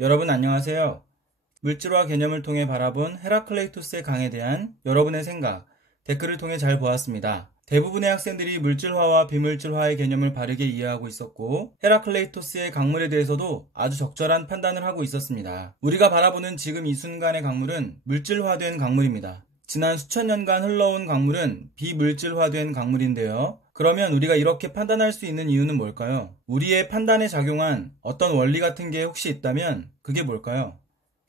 여러분 안녕하세요. 물질화 개념을 통해 바라본 헤라클레이토스의 강에 대한 여러분의 생각, 댓글을 통해 잘 보았습니다. 대부분의 학생들이 물질화와 비물질화의 개념을 바르게 이해하고 있었고, 헤라클레이토스의 강물에 대해서도 아주 적절한 판단을 하고 있었습니다. 우리가 바라보는 지금 이 순간의 강물은 물질화된 강물입니다. 지난 수천 년간 흘러온 강물은 비물질화된 강물인데요. 그러면 우리가 이렇게 판단할 수 있는 이유는 뭘까요? 우리의 판단에 작용한 어떤 원리 같은 게 혹시 있다면 그게 뭘까요?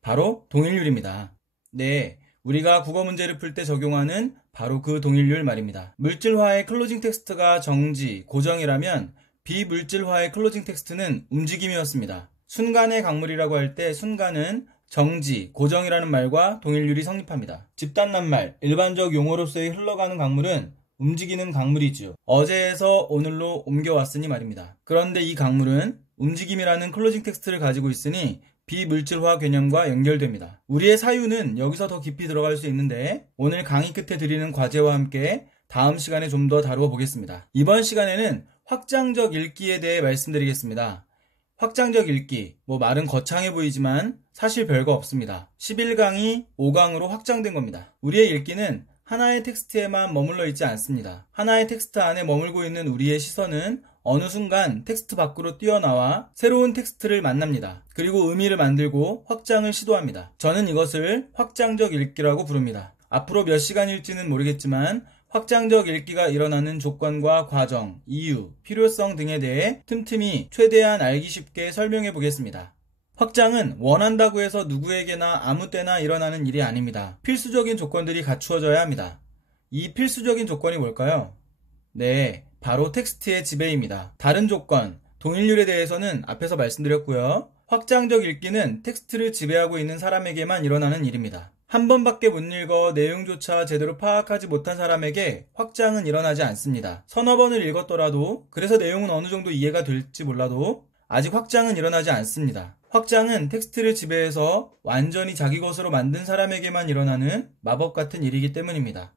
바로 동일률입니다. 네, 우리가 국어 문제를 풀 때 적용하는 바로 그 동일률 말입니다. 물질화의 클로징 텍스트가 정지, 고정이라면 비물질화의 클로징 텍스트는 움직임이었습니다. 순간의 강물이라고 할 때 순간은 정지, 고정이라는 말과 동일률이 성립합니다. 집단낱말, 일반적 용어로서의 흘러가는 강물은 움직이는 강물이지요. 어제에서 오늘로 옮겨왔으니 말입니다. 그런데 이 강물은 움직임이라는 클로징 텍스트를 가지고 있으니 비물질화 개념과 연결됩니다. 우리의 사유는 여기서 더 깊이 들어갈 수 있는데 오늘 강의 끝에 드리는 과제와 함께 다음 시간에 좀 더 다루어 보겠습니다. 이번 시간에는 확장적 읽기에 대해 말씀드리겠습니다. 확장적 읽기, 말은 거창해 보이지만 사실 별거 없습니다. 11강이 5강으로 확장된 겁니다. 우리의 읽기는 하나의 텍스트에만 머물러 있지 않습니다. 하나의 텍스트 안에 머물고 있는 우리의 시선은 어느 순간 텍스트 밖으로 뛰어나와 새로운 텍스트를 만납니다. 그리고 의미를 만들고 확장을 시도합니다. 저는 이것을 확장적 읽기라고 부릅니다. 앞으로 몇 시간일지는 모르겠지만 확장적 읽기가 일어나는 조건과 과정, 이유, 필요성 등에 대해 틈틈이 최대한 알기 쉽게 설명해 보겠습니다. 확장은 원한다고 해서 누구에게나 아무 때나 일어나는 일이 아닙니다. 필수적인 조건들이 갖추어져야 합니다. 이 필수적인 조건이 뭘까요? 네, 바로 텍스트의 지배입니다. 다른 조건, 동일률에 대해서는 앞에서 말씀드렸고요. 확장적 읽기는 텍스트를 지배하고 있는 사람에게만 일어나는 일입니다. 한 번밖에 못 읽어 내용조차 제대로 파악하지 못한 사람에게 확장은 일어나지 않습니다. 서너 번을 읽었더라도, 그래서 내용은 어느 정도 이해가 될지 몰라도 아직 확장은 일어나지 않습니다. 확장은 텍스트를 지배해서 완전히 자기 것으로 만든 사람에게만 일어나는 마법 같은 일이기 때문입니다.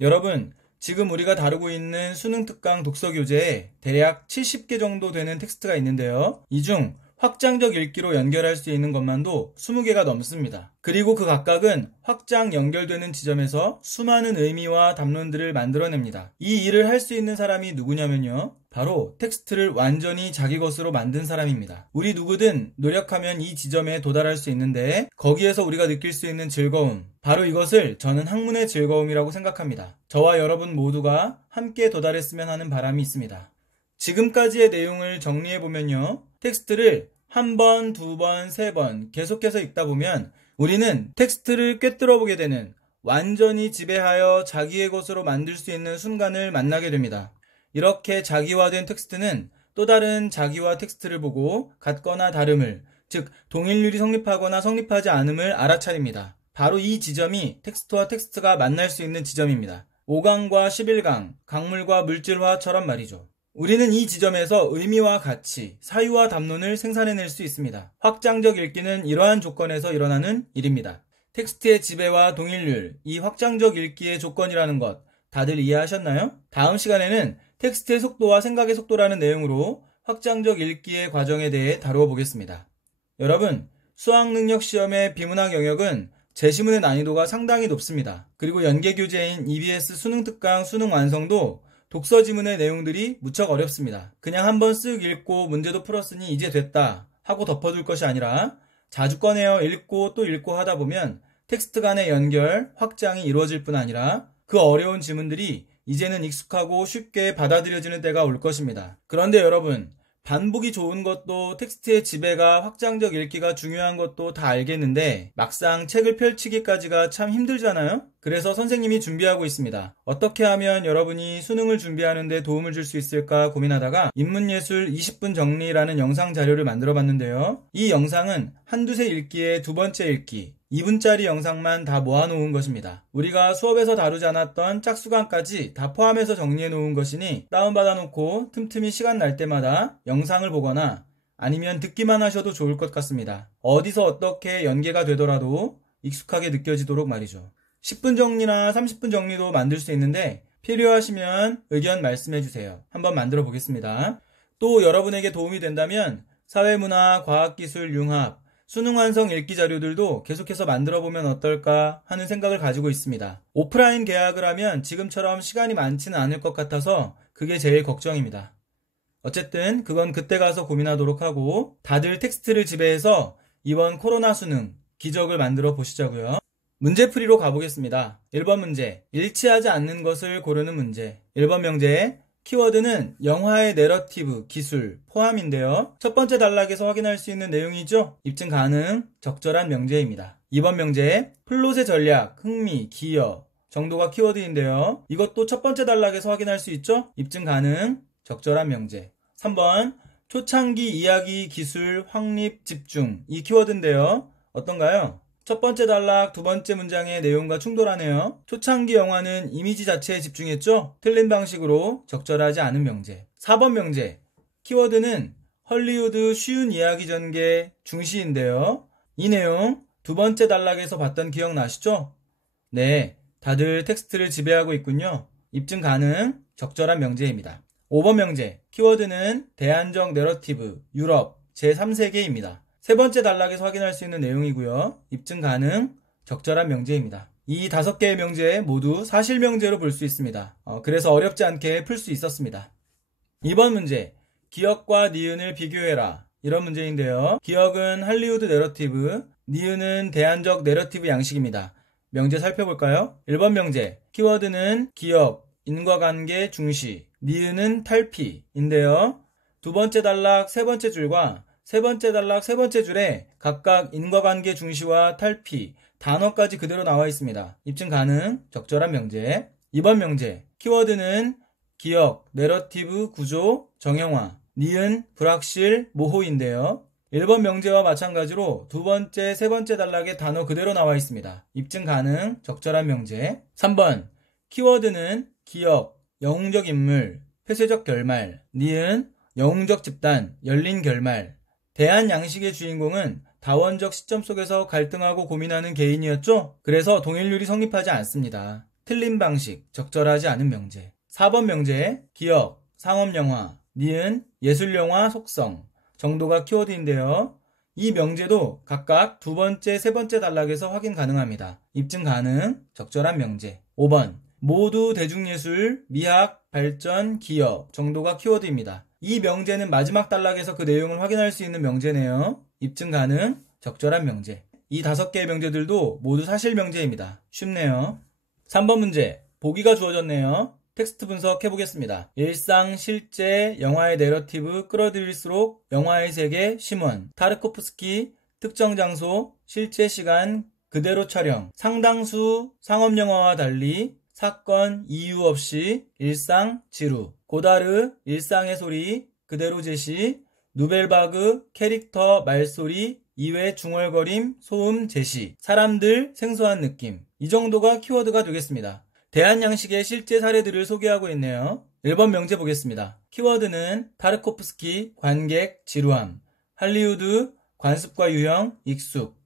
여러분, 지금 우리가 다루고 있는 수능 특강 독서 교재에 대략 70개 정도 되는 텍스트가 있는데요. 이 중 확장적 읽기로 연결할 수 있는 것만도 20개가 넘습니다. 그리고 그 각각은 확장 연결되는 지점에서 수많은 의미와 담론들을 만들어냅니다. 이 일을 할 수 있는 사람이 누구냐면요. 바로 텍스트를 완전히 자기 것으로 만든 사람입니다. 우리 누구든 노력하면 이 지점에 도달할 수 있는데 거기에서 우리가 느낄 수 있는 즐거움, 바로 이것을 저는 학문의 즐거움이라고 생각합니다. 저와 여러분 모두가 함께 도달했으면 하는 바람이 있습니다. 지금까지의 내용을 정리해보면요. 텍스트를 한 번, 두 번, 세 번 계속해서 읽다 보면 우리는 텍스트를 꿰뚫어 보게 되는, 완전히 지배하여 자기의 것으로 만들 수 있는 순간을 만나게 됩니다. 이렇게 자기화된 텍스트는 또 다른 자기화 텍스트를 보고 같거나 다름을, 즉 동일률이 성립하거나 성립하지 않음을 알아차립니다. 바로 이 지점이 텍스트와 텍스트가 만날 수 있는 지점입니다. 5강과 11강, 강물과 물질화처럼 말이죠. 우리는 이 지점에서 의미와 가치, 사유와 담론을 생산해낼 수 있습니다. 확장적 읽기는 이러한 조건에서 일어나는 일입니다. 텍스트의 지배와 동일률, 이 확장적 읽기의 조건이라는 것 다들 이해하셨나요? 다음 시간에는 텍스트의 속도와 생각의 속도라는 내용으로 확장적 읽기의 과정에 대해 다루어 보겠습니다. 여러분, 수학능력 시험의 비문학 영역은 제시문의 난이도가 상당히 높습니다. 그리고 연계교재인 EBS 수능특강 수능 완성도 독서 지문의 내용들이 무척 어렵습니다. 그냥 한번 쓱 읽고 문제도 풀었으니 이제 됐다 하고 덮어둘 것이 아니라 자주 꺼내어 읽고 또 읽고 하다 보면 텍스트 간의 연결, 확장이 이루어질 뿐 아니라 그 어려운 지문들이 이제는 익숙하고 쉽게 받아들여지는 때가 올 것입니다. 그런데 여러분, 반복이 좋은 것도 텍스트의 지배가 확장적 읽기가 중요한 것도 다 알겠는데 막상 책을 펼치기까지가 참 힘들잖아요? 그래서 선생님이 준비하고 있습니다. 어떻게 하면 여러분이 수능을 준비하는 데 도움을 줄 수 있을까 고민하다가 인문예술 20분 정리라는 영상 자료를 만들어 봤는데요. 이 영상은 한두세 읽기의 두 번째 읽기, 2분짜리 영상만 다 모아놓은 것입니다. 우리가 수업에서 다루지 않았던 짝수강까지 다 포함해서 정리해놓은 것이니 다운받아 놓고 틈틈이 시간 날 때마다 영상을 보거나 아니면 듣기만 하셔도 좋을 것 같습니다. 어디서 어떻게 연계가 되더라도 익숙하게 느껴지도록 말이죠. 10분 정리나 30분 정리도 만들 수 있는데 필요하시면 의견 말씀해주세요. 한번 만들어 보겠습니다. 또 여러분에게 도움이 된다면 사회문화, 과학기술, 융합, 수능 완성 읽기 자료들도 계속해서 만들어보면 어떨까 하는 생각을 가지고 있습니다. 오프라인 계약을 하면 지금처럼 시간이 많지는 않을 것 같아서 그게 제일 걱정입니다. 어쨌든 그건 그때 가서 고민하도록 하고 다들 텍스트를 지배해서 이번 코로나 수능 기적을 만들어 보시자고요. 문제풀이로 가보겠습니다. 1번 문제, 일치하지 않는 것을 고르는 문제. 1번 명제, 키워드는 영화의 내러티브, 기술, 포함인데요. 첫 번째 단락에서 확인할 수 있는 내용이죠. 입증 가능, 적절한 명제입니다. 2번 명제, 플롯의 전략, 흥미, 기여 정도가 키워드인데요. 이것도 첫 번째 단락에서 확인할 수 있죠. 입증 가능, 적절한 명제. 3번, 초창기 이야기, 기술, 확립, 집중 이 키워드인데요. 어떤가요? 첫 번째 단락 두 번째 문장의 내용과 충돌하네요. 초창기 영화는 이미지 자체에 집중했죠? 틀린 방식으로 적절하지 않은 명제. 4번 명제. 키워드는 헐리우드 쉬운 이야기 전개 중시인데요. 이 내용 두 번째 단락에서 봤던 기억나시죠? 네, 다들 텍스트를 지배하고 있군요. 입증 가능, 적절한 명제입니다. 5번 명제. 키워드는 대안적 내러티브, 유럽, 제3세계입니다. 세 번째 단락에서 확인할 수 있는 내용이고요. 입증 가능, 적절한 명제입니다. 이 5개의 명제 모두 사실 명제로 볼 수 있습니다. 그래서 어렵지 않게 풀 수 있었습니다. 2번 문제, 기억과 니은을 비교해라. 이런 문제인데요. 기억은 할리우드 내러티브, 니은은 대안적 내러티브 양식입니다. 명제 살펴볼까요? 1번 명제, 키워드는 기억, 인과관계 중시, 니은은 탈피인데요. 두 번째 단락 세 번째 줄과 세 번째 단락 세 번째 줄에 각각 인과관계 중시와 탈피, 단어까지 그대로 나와 있습니다. 입증 가능, 적절한 명제. 2번 명제, 키워드는 기억, 내러티브, 구조, 정형화, 니은, 불확실, 모호인데요. 1번 명제와 마찬가지로 두 번째, 세 번째 단락에 단어 그대로 나와 있습니다. 입증 가능, 적절한 명제. 3번, 키워드는 기억, 영웅적 인물, 폐쇄적 결말, 니은, 영웅적 집단, 열린 결말. 대안 양식의 주인공은 다원적 시점 속에서 갈등하고 고민하는 개인이었죠? 그래서 동일률이 성립하지 않습니다. 틀린 방식, 적절하지 않은 명제. 4번 명제, 기억, 상업영화, 니은, 예술영화 속성 정도가 키워드인데요. 이 명제도 각각 두 번째, 세 번째 단락에서 확인 가능합니다. 입증 가능, 적절한 명제. 5번, 모두 대중예술, 미학, 발전, 기여 정도가 키워드입니다. 이 명제는 마지막 단락에서 그 내용을 확인할 수 있는 명제네요. 입증 가능, 적절한 명제. 이 5개의 명제들도 모두 사실 명제입니다. 쉽네요. 3번 문제, 보기가 주어졌네요. 텍스트 분석해보겠습니다. 일상, 실제, 영화의 내러티브, 끌어들일수록 영화의 세계, 심원, 타르코프스키, 특정 장소, 실제 시간, 그대로 촬영, 상당수, 상업영화와 달리, 사건, 이유 없이, 일상, 지루, 고다르, 일상의 소리, 그대로 제시, 누벨바그, 캐릭터, 말소리, 이외 중얼거림, 소음, 제시, 사람들, 생소한 느낌. 이 정도가 키워드가 되겠습니다. 대안 양식의 실제 사례들을 소개하고 있네요. 1번 명제 보겠습니다. 키워드는 타르코프스키, 관객, 지루함, 할리우드, 관습과 유형, 익숙.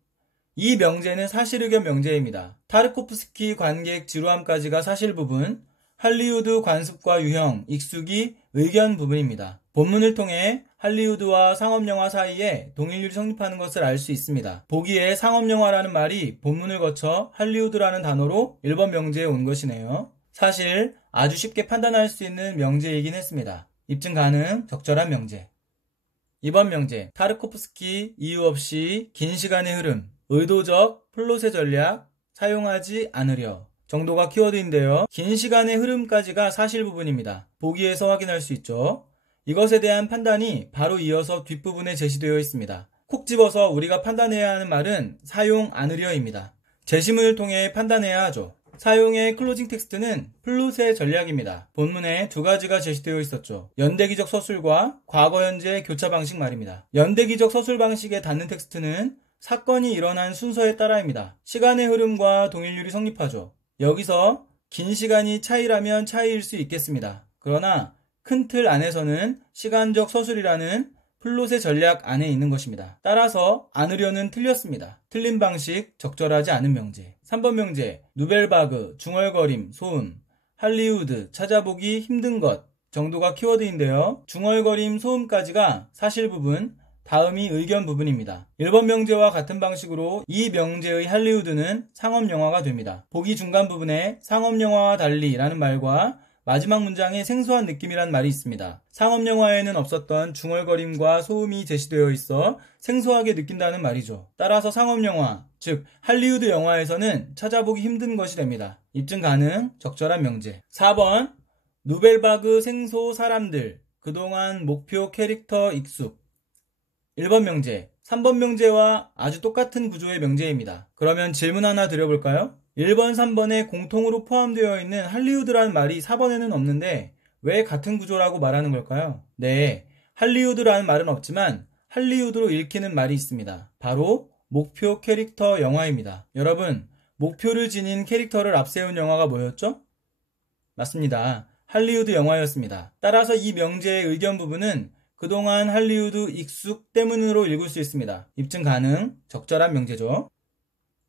이 명제는 사실의견 명제입니다. 타르코프스키, 관객, 지루함까지가 사실 부분, 할리우드, 관습과 유형, 익숙이 의견 부분입니다. 본문을 통해 할리우드와 상업영화 사이에 동일률이 성립하는 것을 알 수 있습니다. 보기에 상업영화라는 말이 본문을 거쳐 할리우드라는 단어로 1번 명제에 온 것이네요. 사실 아주 쉽게 판단할 수 있는 명제이긴 했습니다. 입증 가능, 적절한 명제. 2번 명제, 타르코프스키, 이유 없이, 긴 시간의 흐름, 의도적, 플롯의 전략, 사용하지 않으려 정도가 키워드인데요. 긴 시간의 흐름까지가 사실 부분입니다. 보기에서 확인할 수 있죠. 이것에 대한 판단이 바로 이어서 뒷부분에 제시되어 있습니다. 콕 집어서 우리가 판단해야 하는 말은 사용 않으려입니다. 제시문을 통해 판단해야 하죠. 사용의 클로징 텍스트는 플롯의 전략입니다. 본문에 두 가지가 제시되어 있었죠. 연대기적 서술과 과거 현재 교차 방식 말입니다. 연대기적 서술 방식에 닿는 텍스트는 사건이 일어난 순서에 따라입니다. 시간의 흐름과 동일률이 성립하죠. 여기서 긴 시간이 차이라면 차이일 수 있겠습니다. 그러나 큰 틀 안에서는 시간적 서술이라는 플롯의 전략 안에 있는 것입니다. 따라서 않으려는 틀렸습니다. 틀린 방식, 적절하지 않은 명제. 3번 명제, 누벨바그, 중얼거림, 소음, 할리우드, 찾아보기 힘든 것 정도가 키워드인데요. 중얼거림, 소음까지가 사실 부분, 다음이 의견 부분입니다. 1번 명제와 같은 방식으로 이 명제의 할리우드는 상업영화가 됩니다. 보기 중간 부분에 상업영화와 달리 라는 말과 마지막 문장에 생소한 느낌이란 말이 있습니다. 상업영화에는 없었던 중얼거림과 소음이 제시되어 있어 생소하게 느낀다는 말이죠. 따라서 상업영화, 즉 할리우드 영화에서는 찾아보기 힘든 것이 됩니다. 입증 가능, 적절한 명제. 4번 누벨바그 생소 사람들, 그동안 목표 캐릭터 익숙. 1번 명제, 3번 명제와 아주 똑같은 구조의 명제입니다. 그러면 질문 하나 드려볼까요? 1번, 3번에 공통으로 포함되어 있는 할리우드라는 말이 4번에는 없는데 왜 같은 구조라고 말하는 걸까요? 네, 할리우드라는 말은 없지만 할리우드로 읽히는 말이 있습니다. 바로 목표 캐릭터 영화입니다. 여러분, 목표를 지닌 캐릭터를 앞세운 영화가 뭐였죠? 맞습니다. 할리우드 영화였습니다. 따라서 이 명제의 의견 부분은 그동안 할리우드 익숙 때문으로 읽을 수 있습니다. 입증 가능, 적절한 명제죠.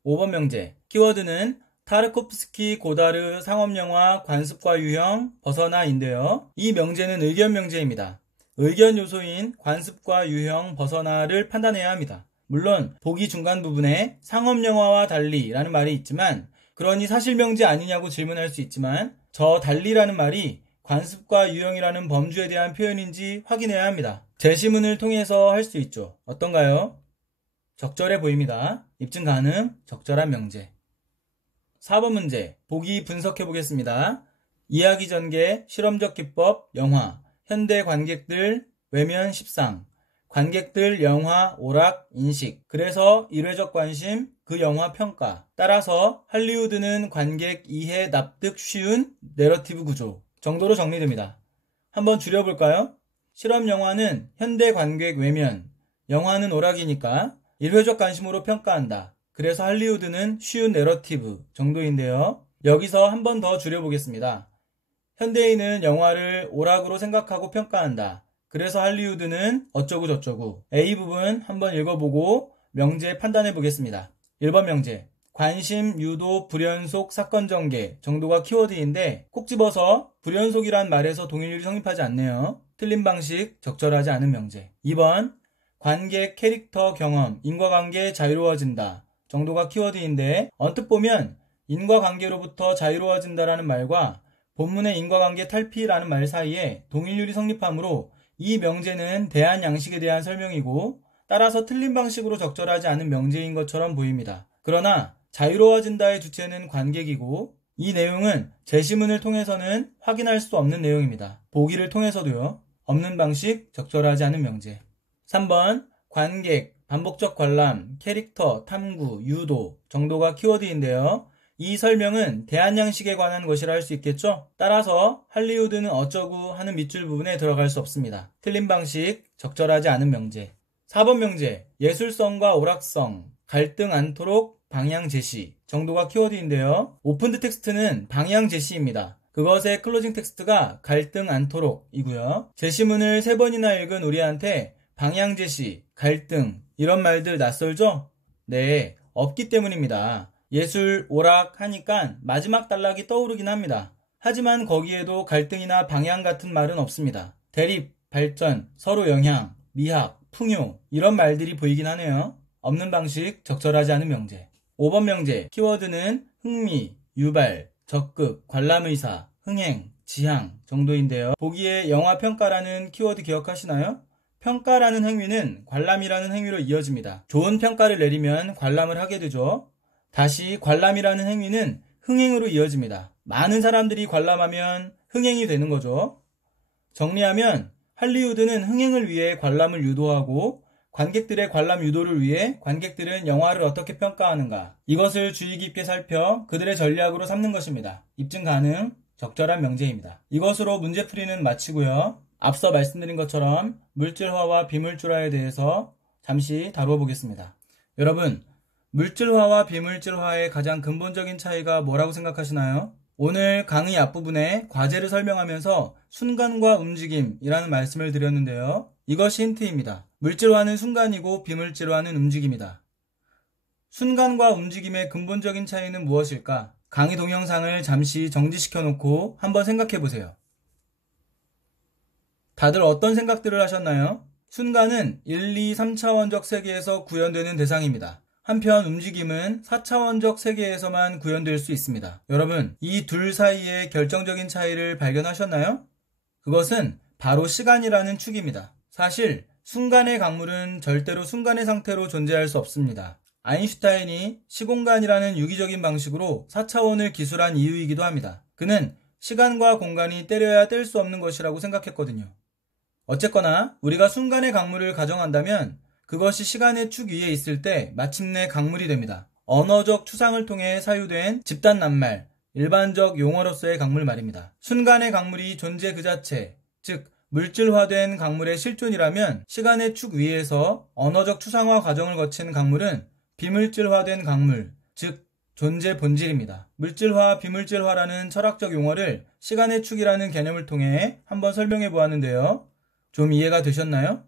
5번 명제, 키워드는 타르코프스키 고다르 상업영화 관습과 유형 벗어나인데요. 이 명제는 의견 명제입니다. 의견 요소인 관습과 유형 벗어나를 판단해야 합니다. 물론 보기 중간 부분에 상업영화와 달리 라는 말이 있지만 그러니 사실 명제 아니냐고 질문할 수 있지만 저 달리라는 말이 관습과 유형이라는 범주에 대한 표현인지 확인해야 합니다. 제시문을 통해서 할 수 있죠. 어떤가요? 적절해 보입니다. 입증 가능, 적절한 명제. 4번 문제, 보기 분석해 보겠습니다. 이야기 전개, 실험적 기법, 영화, 현대 관객들, 외면 십상, 관객들 영화, 오락, 인식, 그래서 일회적 관심, 그 영화 평가. 따라서 할리우드는 관객 이해 납득 쉬운 내러티브 구조 정도로 정리됩니다. 한번 줄여볼까요? 실험 영화는 현대 관객 외면, 영화는 오락이니까 1회적 관심으로 평가한다. 그래서 할리우드는 쉬운 내러티브 정도인데요. 여기서 한 번 더 줄여보겠습니다. 현대인은 영화를 오락으로 생각하고 평가한다. 그래서 할리우드는 어쩌고 저쩌고. A 부분 한번 읽어보고 명제 판단해 보겠습니다. 1번 명제, 관심, 유도, 불연속, 사건 전개 정도가 키워드인데 콕 집어서 불연속이란 말에서 동일률이 성립하지 않네요. 틀린 방식, 적절하지 않은 명제. 2번, 관객, 캐릭터, 경험, 인과관계 자유로워진다 정도가 키워드인데 언뜻 보면 인과관계로부터 자유로워진다라는 말과 본문의 인과관계 탈피라는 말 사이에 동일률이 성립하므로 이 명제는 대한 양식에 대한 설명이고 따라서 틀린 방식으로 적절하지 않은 명제인 것처럼 보입니다. 그러나 자유로워진다의 주체는 관객이고 이 내용은 제시문을 통해서는 확인할 수 없는 내용입니다. 보기를 통해서도요. 없는 방식, 적절하지 않은 명제. 3번, 관객, 반복적 관람, 캐릭터, 탐구, 유도 정도가 키워드인데요. 이 설명은 대한 양식에 관한 것이라 할 수 있겠죠? 따라서 할리우드는 어쩌고 하는 밑줄 부분에 들어갈 수 없습니다. 틀린 방식, 적절하지 않은 명제. 4번 명제, 예술성과 오락성, 갈등 않도록 방향 제시 정도가 키워드인데요. 오픈드 텍스트는 방향 제시입니다. 그것의 클로징 텍스트가 갈등 않도록 이고요. 제시문을 3번이나 읽은 우리한테 방향 제시, 갈등 이런 말들 낯설죠? 네, 없기 때문입니다. 예술, 오락 하니까 마지막 단락이 떠오르긴 합니다. 하지만 거기에도 갈등이나 방향 같은 말은 없습니다. 대립, 발전, 서로 영향, 미학, 풍요 이런 말들이 보이긴 하네요. 없는 방식, 적절하지 않은 명제. 5번 명제, 키워드는 흥미, 유발, 적극, 관람의사, 흥행, 지향 정도인데요. 보기에 영화 평가라는 키워드 기억하시나요? 평가라는 행위는 관람이라는 행위로 이어집니다. 좋은 평가를 내리면 관람을 하게 되죠. 다시 관람이라는 행위는 흥행으로 이어집니다. 많은 사람들이 관람하면 흥행이 되는 거죠. 정리하면 할리우드는 흥행을 위해 관람을 유도하고 관객들의 관람 유도를 위해 관객들은 영화를 어떻게 평가하는가 이것을 주의 깊게 살펴 그들의 전략으로 삼는 것입니다. 입증 가능, 적절한 명제입니다. 이것으로 문제풀이는 마치고요. 앞서 말씀드린 것처럼 물질화와 비물질화에 대해서 잠시 다루어 보겠습니다. 여러분, 물질화와 비물질화의 가장 근본적인 차이가 뭐라고 생각하시나요? 오늘 강의 앞부분에 과제를 설명하면서 순간과 움직임이라는 말씀을 드렸는데요. 이것이 힌트입니다. 물질화는 순간이고 비물질화는 움직임이다. 순간과 움직임의 근본적인 차이는 무엇일까? 강의 동영상을 잠시 정지시켜 놓고 한번 생각해 보세요. 다들 어떤 생각들을 하셨나요? 순간은 1, 2, 3차원적 세계에서 구현되는 대상입니다. 한편 움직임은 4차원적 세계에서만 구현될 수 있습니다. 여러분, 이 둘 사이의 결정적인 차이를 발견하셨나요? 그것은 바로 시간이라는 축입니다. 사실 순간의 강물은 절대로 순간의 상태로 존재할 수 없습니다. 아인슈타인이 시공간이라는 유기적인 방식으로 4차원을 기술한 이유이기도 합니다. 그는 시간과 공간이 때려야 뗄 수 없는 것이라고 생각했거든요. 어쨌거나 우리가 순간의 강물을 가정한다면 그것이 시간의 축 위에 있을 때 마침내 강물이 됩니다. 언어적 추상을 통해 사유된 집단 낱말, 일반적 용어로서의 강물 말입니다. 순간의 강물이 존재 그 자체, 즉 물질화된 강물의 실존이라면 시간의 축 위에서 언어적 추상화 과정을 거친 강물은 비물질화된 강물, 즉 존재 본질입니다. 물질화, 비물질화라는 철학적 용어를 시간의 축이라는 개념을 통해 한번 설명해 보았는데요. 좀 이해가 되셨나요?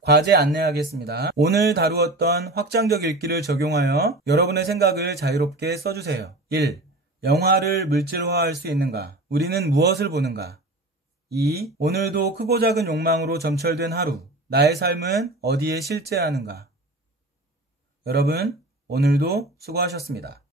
과제 안내하겠습니다. 오늘 다루었던 확장적 읽기를 적용하여 여러분의 생각을 자유롭게 써주세요. 1. 영화를 물질화할 수 있는가? 우리는 무엇을 보는가? 2. 오늘도 크고 작은 욕망으로 점철된 하루. 나의 삶은 어디에 실제하는가? 여러분, 오늘도 수고하셨습니다.